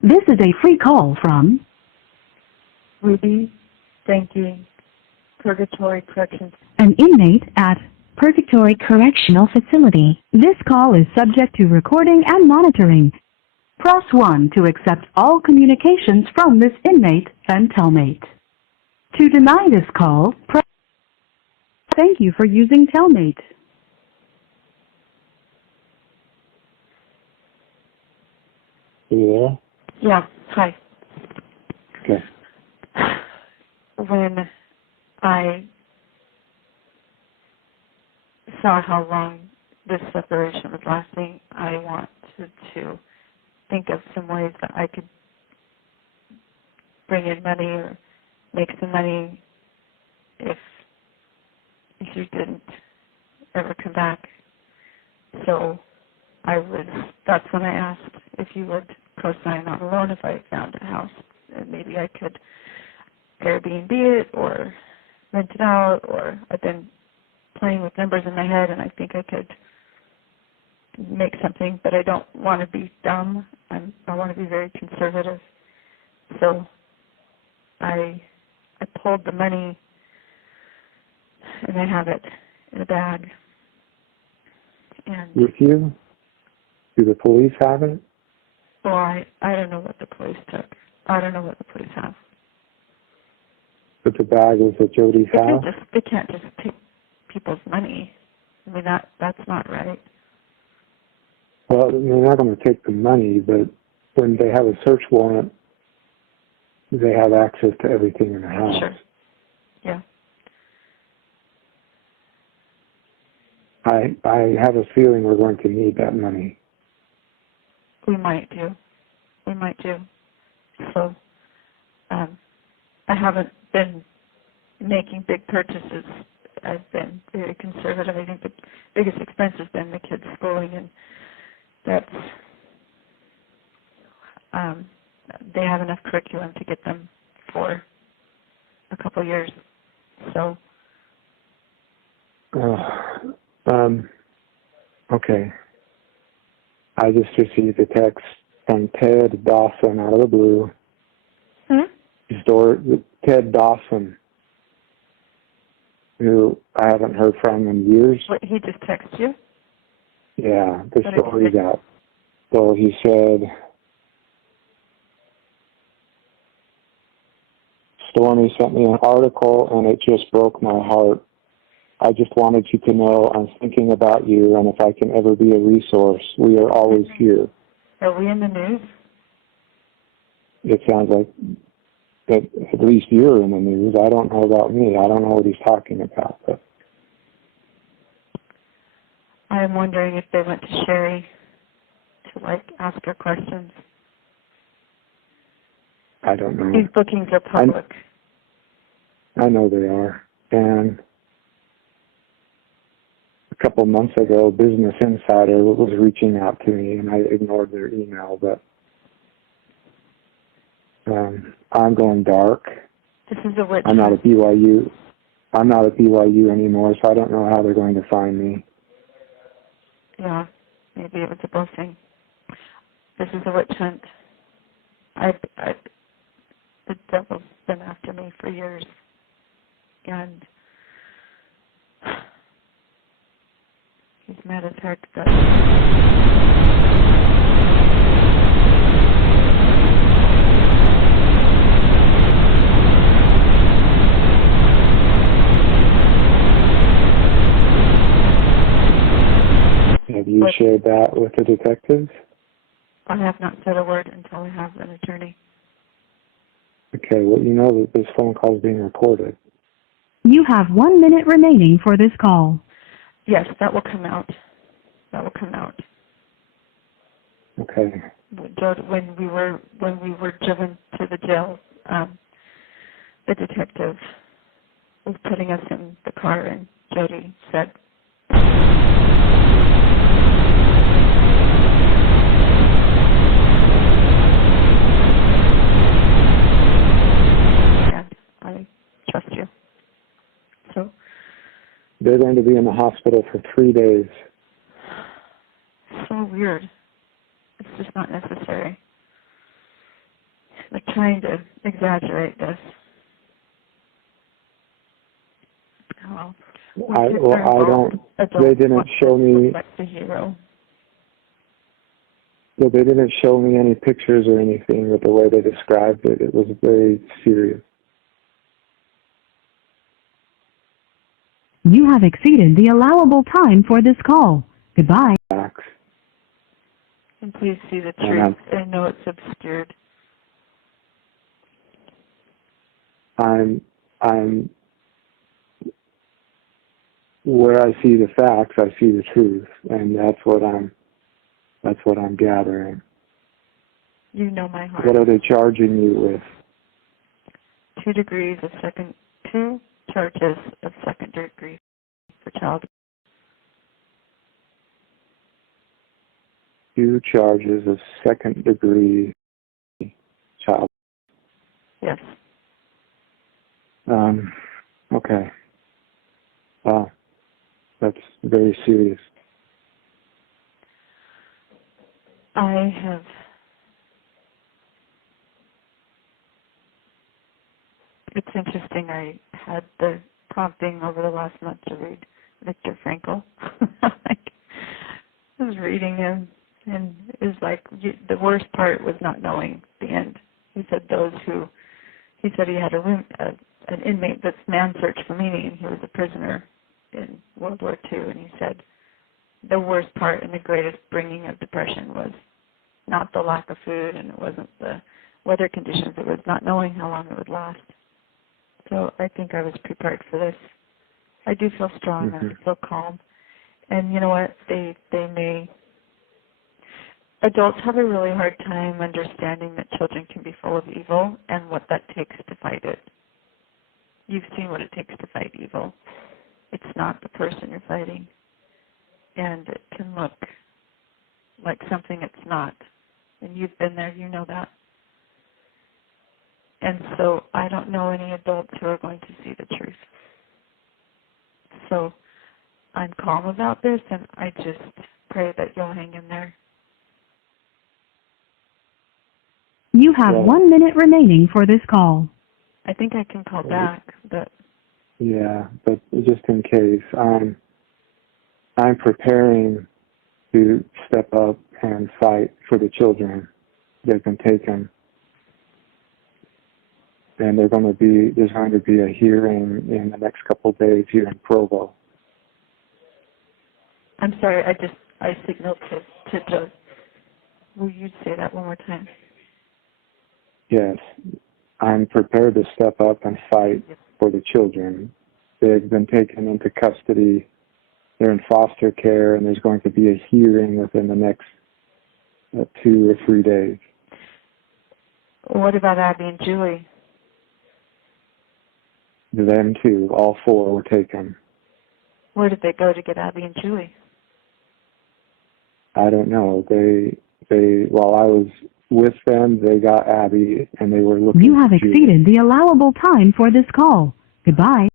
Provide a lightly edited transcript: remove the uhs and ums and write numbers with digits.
This is a free call from Ruby, Franke, Purgatory Corrections. an inmate at Purgatory Correctional Facility. This call is subject to recording and monitoring. Press 1 to accept all communications from this inmate and Telmate. To deny this call, press... Thank you for using Telmate. Yeah. Yeah, hi. Okay. When I saw how long this separation was lasting, I wanted to think of some ways that I could bring in money or make some money if you didn't ever come back. So that's when I asked if you would co-sign on a loan if I found a house, and maybe I could Airbnb it or rent it out, or I've been playing with numbers in my head and I think I could make something, but I don't want to be dumb. I want to be very conservative. So I pulled the money and I have it in a bag. And With you? Do the police have it? well, I don't know what the police took. I don't know what the police have. But the bag was at Jody's house? They can't just take people's money. I mean, that's not right. Well, they're not going to take the money, but when they have a search warrant, they have access to everything in the house. Sure. Yeah. I have a feeling we're going to need that money. We might do. So, I haven't been making big purchases. I've been very conservative. I think the biggest expense has been the kids' schooling, and that's, they have enough curriculum to get them for a couple years. So. Okay. I just received a text from Ted Dawson out of the blue. Ted Dawson, who I haven't heard from in years. What, he just texted you? Yeah, the story's out. So he said, Stormy sent me an article and it just broke my heart. I just wanted you to know I'm thinking about you, and if I can ever be a resource, we are always here. Are we in the news? It sounds like that at least you're in the news. I don't know about me. I don't know what he's talking about. But I'm wondering if they went to Sherry to, ask her questions. I don't know. These bookings are public. I know they are. And a couple of months ago, Business Insider was reaching out to me, and I ignored their email, but I'm going dark. This is a witch. I'm not at BYU anymore, so I don't know how they're going to find me. Yeah, maybe it was a blessing. This is a witch hunt. The devil's been after me for years, and he's mad as heck to death. Have you shared that with the detectives? I have not said a word until I have an attorney. Okay, well, you know that this phone call is being recorded. You have 1 minute remaining for this call. Yes, that will come out. Okay. When we were driven to the jail, the detective was putting us in the car, and Jody said, and I trust you. So They're going to be in the hospital for 3 days. So weird. It's just not necessary. like trying to exaggerate this. Oh, I don't. They didn't show me. Like the hero. So they didn't show me any pictures or anything, but the way they described it, it was very serious. You have exceeded the allowable time for this call. Goodbye. Facts. And please see the truth. I know it's obscured. I'm where I see the facts, I see the truth, and that's what I'm gathering. You know my heart. What are they charging you with? 2 charges of second degree for child. 2 charges of second degree child. Yes. Okay. Wow. That's very serious. It's interesting, I had the prompting over the last month to read Viktor Franke. I was reading him, and it was like, the worst part was not knowing the end. He said he had an inmate that's man searched for meaning, and he was a prisoner in World War II, and he said the worst part and the greatest bringing of depression was not the lack of food, and it wasn't the weather conditions, it was not knowing how long it would last. So I think I was prepared for this. I do feel strong, I feel calm. And you know what, adults have a really hard time understanding that children can be full of evil and what that takes to fight it. You've seen what it takes to fight evil. It's not the person you're fighting. And it can look like something it's not. And you've been there, you know that. And so I don't know any adults who are going to see the truth. So I'm calm about this, and I just pray that you'll hang in there. You have 1 minute remaining for this call. I think I can call back, but... Yeah, but just in case, I'm preparing to step up and fight for the children. They've been taken. And there's going to be a hearing in the next couple of days here in Provo. I'm sorry, I signaled to Joe. Will you say that one more time? Yes, I'm prepared to step up and fight for the children. They've been taken into custody. They're in foster care, and there's going to be a hearing within the next 2 or 3 days. What about Abby and Julie? Them too. All 4 were taken. Where did they go to get Abby and Julie? I don't know. While I was with them, they got Abby, and they were looking. You have exceeded the allowable time for this call. Goodbye.